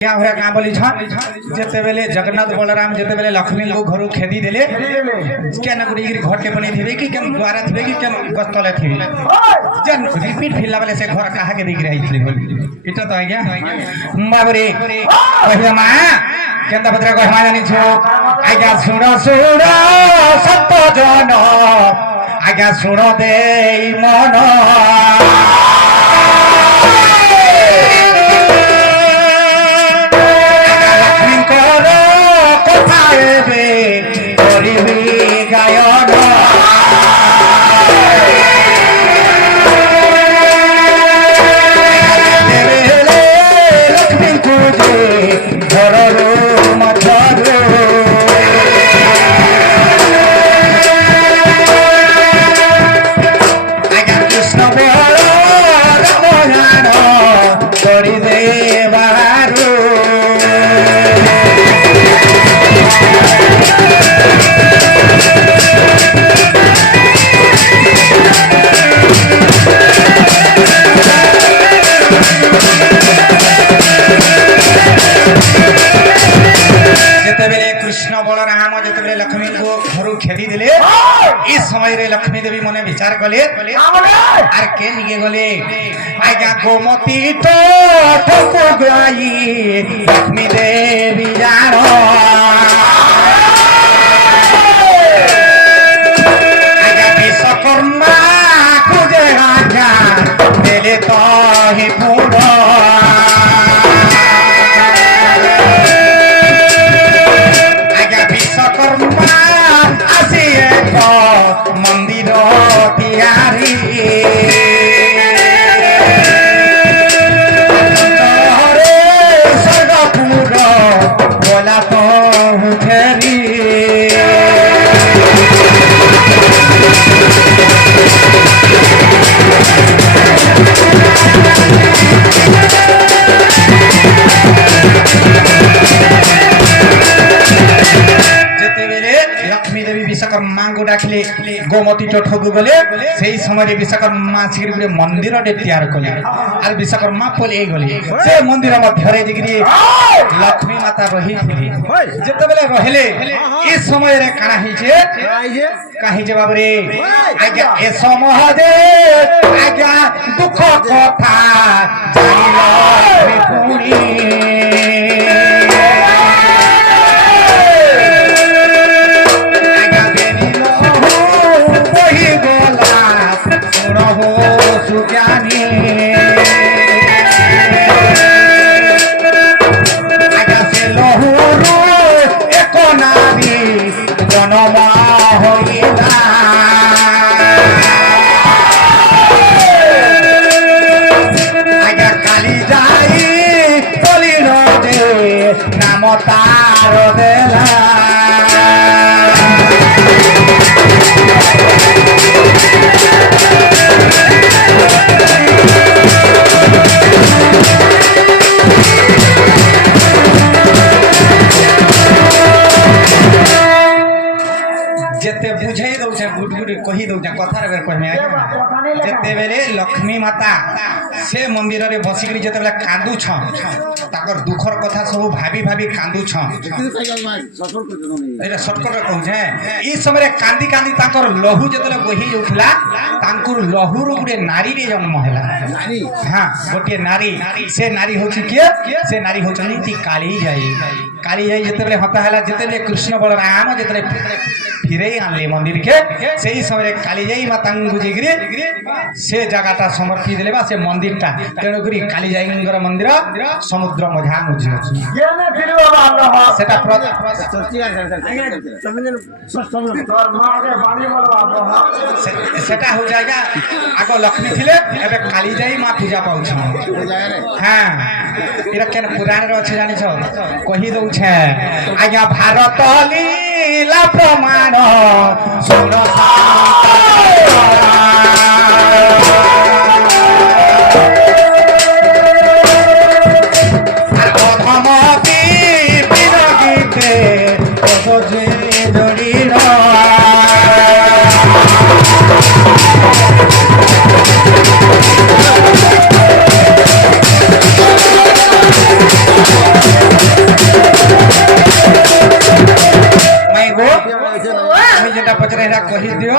क्या हो क्या बोली जिते बेले जगन्नाथ बलराम जिते बेले लक्ष्मी को घर खेदी देले क्या न गुडी घर के बनी थिबे कि केम द्वारा थिबे कि केम गस्तले थिबे जन रिपीट फिरला बेले से घर कहा के दिख रही थी बोली इतो तो आज्ञा बाबरे कहिया मा केंदा भद्रा को हमा जानी छो आज्ञा सुनो सुनो सत्तो जन आज्ञा सुनो दे मन लक्ष्मी देवी मने विचार कले आर के निगे गले आज्ञा गोमती तो ठोको गई लक्ष्मी देवी जानो आज्ञा विश्वकर्मा खुजे आज्ञा देले तो ही पूर्ण आज्ञा विश्वकर्मा आसी एक मंदिर तियारी स्वर्गपुर बोला तो फेरी लक्ष्मी देवी विश्वकर्मा को डाकिले गोमती ठगु गले से समय विश्वकर्मा सिर गुटे मंदिर तैयार कले आर विश्वकर्मा पले गले से मंदिर मध्य जिगिरी लक्ष्मी माता रही थिली जते बेले रहले इस समय रे काना हिजे काहि जे बाबरे आज्ञा ए समय दे आज्ञा दुख कथा जानिलो पुनी तारो देला जेते बुझाई दउ छे गुड गुड कहि दउ छे कथा रे कहमे जेते बेले लक्ष्मी माता से मंदिर रे बसी करी जेते बेले कांदू छ ताकर दुखर कथा सब भाभी भाभी कांदू छ एटा शॉर्टकट रे कहू छे ई समय रे कांदी कांदी ताकर लहू जेते बेले बही जाउथला तांकुर लहू रो गुडे नारी रे जन्म हैला नारी हां गोटे नारी से नारी होछि के से नारी होछनी ती काली जाई जेते बेले हता हैला जेते बेले कृष्ण बलराम जेते बेले फिरे आनले मंदिर के सही समय काली जाई मातांगु जिगिरी से जगहटा समर्पी देलेबा से मंदिरटा तेणु करी काली जाईंगर मंदिर समुद्र मझा मुझी अछि केने फिरबा बाबा सेटा सेटा हो जाएगा आगो लक्ष्मी थिले एबे काली जाई मा पूजा पाउछ हां इरा केन पुराण रे अछि जानि छ कहि दउ छे आज्ञा भारत लीला प्रमाण सुनो আমি যেটা পচরে এটা কহি দিও